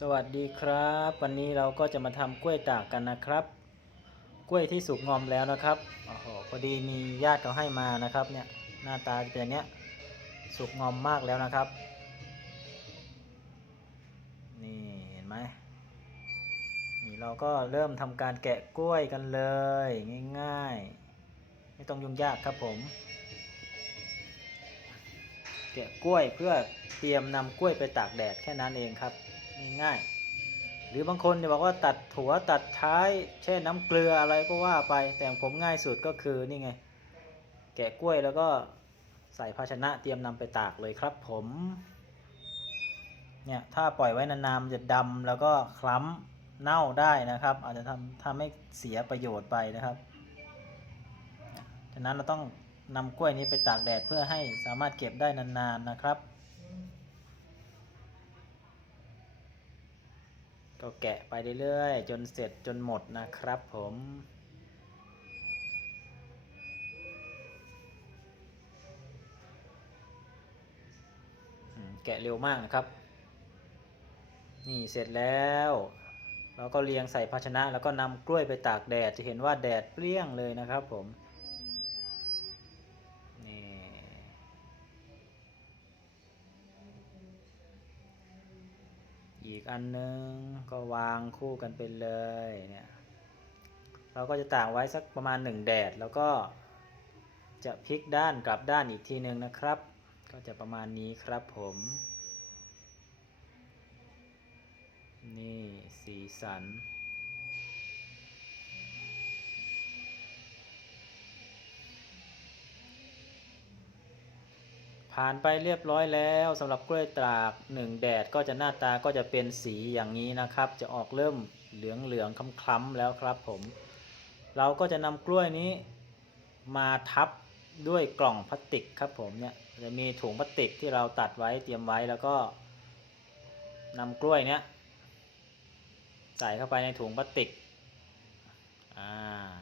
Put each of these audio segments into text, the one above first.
สวัสดีครับ วันนี้เราก็จะมาทำกล้วยตากกันนะครับ กล้วยที่สุกงอมแล้วนะครับ โอ้โห พอดีมีญาติเขาให้มานะครับเนี่ย หน้าตาเป็นอย่างเนี้ยสุกงอมมากแล้วนะครับ นี่เห็นไหมนี่เราก็เริ่มทำการแกะกล้วยกันเลย ง่ายๆ ไม่ต้องยุ่งยากครับผม แกะกล้วยเพื่อเตรียมนำกล้วยไปตากแดดแค่นั้นเองครับง่ายๆหรือบางคนจะบอกว่า ตัดหัวตัดท้าย แช่น้ำเกลืออะไรก็ว่าไป แต่ผมง่ายสุดก็คือนี่ไง แกะกล้วยแล้วก็ใส่ภาชนะเตรียมนำไปตากเลยครับผม เนี่ยถ้าปล่อยไว้นานๆจะดำแล้วก็คล้ำเน่าได้นะครับ อาจจะทำทำให้เสียประโยชน์ไปนะครับฉะนั้นเราต้องนำกล้วยนี้ไปตากแดดเพื่อให้สามารถเก็บได้นานๆนะครับก็แกะไปเรื่อยๆ จนเสร็จจนหมดนะครับผม แกะเร็วมากนะครับ นี่เสร็จแล้ว เราก็เรียงใส่ภาชนะ แล้วก็นำกล้วยไปตากแดด จะเห็นว่าแดดเปรี้ยงเลยนะครับผมอีกอันนึงก็วางคู่กันไปเลยเนี่ย เราก็จะตากไว้สักประมาณ 1 แดด แล้วก็จะพลิกด้านกลับด้านอีกทีหนึ่งนะครับ ก็จะประมาณนี้ครับผม นี่สีสันผ่านไปเรียบร้อยแล้วสำหรับกล้วยตราก 1แดดก็จะหน้าตาก็จะเป็นสีอย่างนี้นะครับ จะออกเริ่มเหลืองเหลืองคล้ำๆแล้วครับผม เราก็จะนำกล้วยนี้ มาทับด้วยกล่องพลาสติกครับผมเนี่ยจะมีถุงพลาสติกที่เราตัดไว้เตรียมไว้แล้วก็นำกล้วยเนี้ยใส่เข้าไปในถุงพลาสติกอ่า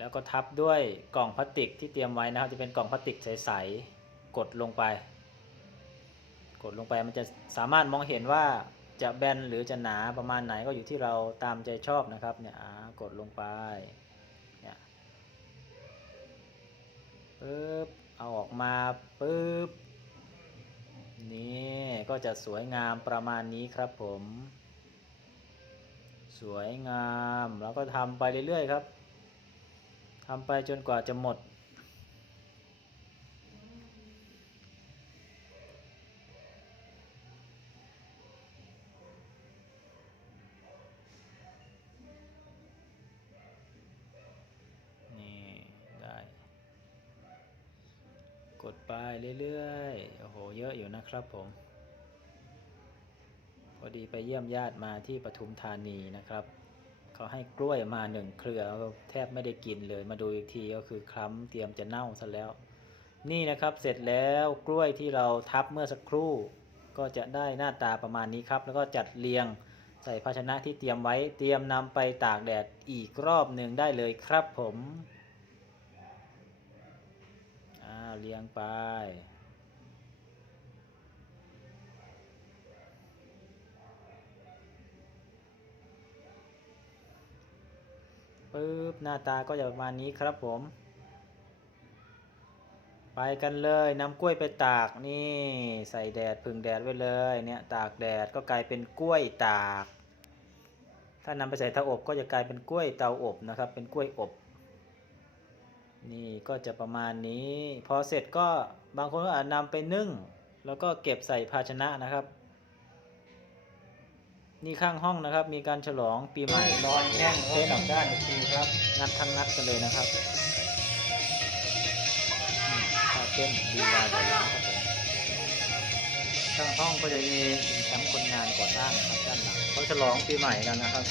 แล้วก็ทับด้วยกล่องพลาสติกที่เตรียมไว้นะครับ จะเป็นกล่องพลาสติกใสๆกดลงไป กดลงไปมันจะสามารถมองเห็นว่าจะแบนหรือจะหนาประมาณไหนก็อยู่ที่เราตามใจชอบนะครับเนี่ยกดลงไปเนี่ยปึ๊บเอาออกมาปึ๊บนี่ก็จะสวยงามประมาณนี้ครับผม สวยงามแล้วก็ทำไปเรื่อยๆครับทำไปจนกว่าจะหมดนี่ได้กดไปเรื่อยๆ โอ้โห เยอะอยู่นะครับผม พอดีไปเยี่ยมญาติมาที่ปทุมธานีนะครับขาให้กล้วยมาหนึ่งเครือ แทบไม่ได้กินเลยมาดูอีกทีก็คือคล้ำเตรียมจะเน่าซะแล้ว นี่นะครับเสร็จแล้วกล้วยที่เราทับเมื่อสักครู่ ก็จะได้หน้าตาประมาณนี้ครับ แล้วก็จัดเรียงใส่ภาชนะที่เตรียมไว้ เตรียมนำไปตากแดดอีกรอบหนึ่งได้เลยครับผมเรียงไปปึ๊บหน้าตาก็จะประมาณนี้ครับผมไปกันเลยนำกล้วยไปตากนี่ ใส่แดดพึ่งแดดไว้เลย เนี่ย ตากแดดก็กลายเป็นกล้วยตาก ถ้านำไปใส่เตาอบก็จะกลายเป็นกล้วยเตาอบนะครับ เป็นกล้วยอบนี่ก็จะประมาณนี้ พอเสร็จก็บางคนก็อาจนำไปนึ่ง แล้วก็เก็บใส่ภาชนะนะครับนี่ข้างห้องนะครับ มีการฉลองปีใหม่นอนแห้งเทหลัด้านทีครับนัดทั้งนัดกันเลยนะครับคาเต้นดีมาดีนะครับ ข้างห้องก็จะมีแคมป์คนงานก่อสร้างครับ ด้านหลังเขาฉลองปีใหม่กันนะครับ